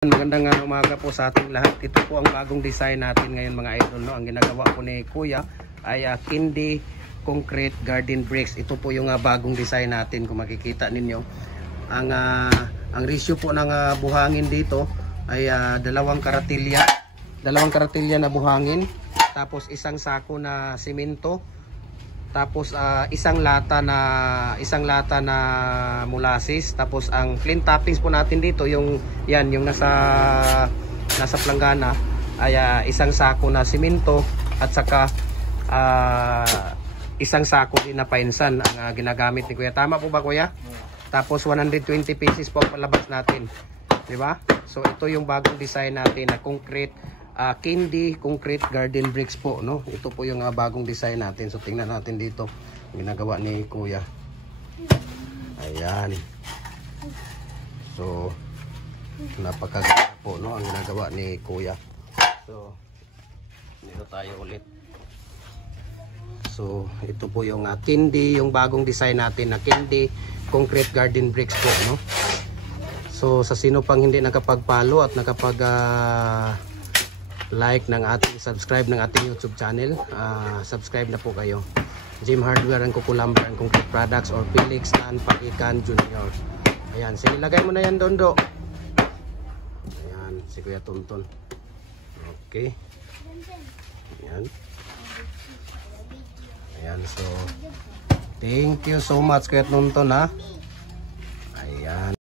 Magandang umaga po sa ating lahat. Ito po ang bagong design natin ngayon mga idol, no? Ang ginagawa po ni Kuya ay Kindi Concrete Garden Bricks. Ito po yung bagong design natin. Kung makikita ninyo, ang ratio po ng buhangin dito ay dalawang karatilya na buhangin, tapos isang sako na simento, tapos isang lata na molasses. Tapos ang clean toppings po natin dito, yung nasa planggana ay isang sako na simento at saka isang sako din na painsan ang ginagamit ni Kuya. Tama po ba, Kuya? Tapos 120 pieces po palabas natin, di ba? So ito yung bagong design natin na concrete Kindi Concrete Garden Bricks po, no? Ito po yung bagong design natin. So tingnan natin dito ginagawa ni Kuya. Ayan. So napakaganda po, no, ang ginagawa ni Kuya. So dito tayo ulit. So ito po yung Kindi, yung bagong design natin na Kindi Concrete Garden Bricks po, no? So sa sino pang hindi nakapag-follow at nakapag like subscribe ng ating YouTube channel, subscribe na po kayo. Jim Hardware and Kukulumber and Concrete Products or Felix Tan Pakikan Jr. Ayan, sige, lagay mo na yan, Dondo. Ayan, si Kuya Tonton. Okay. Ayan. Ayan, so thank you so much Kuya Tonton, ha. Ayan.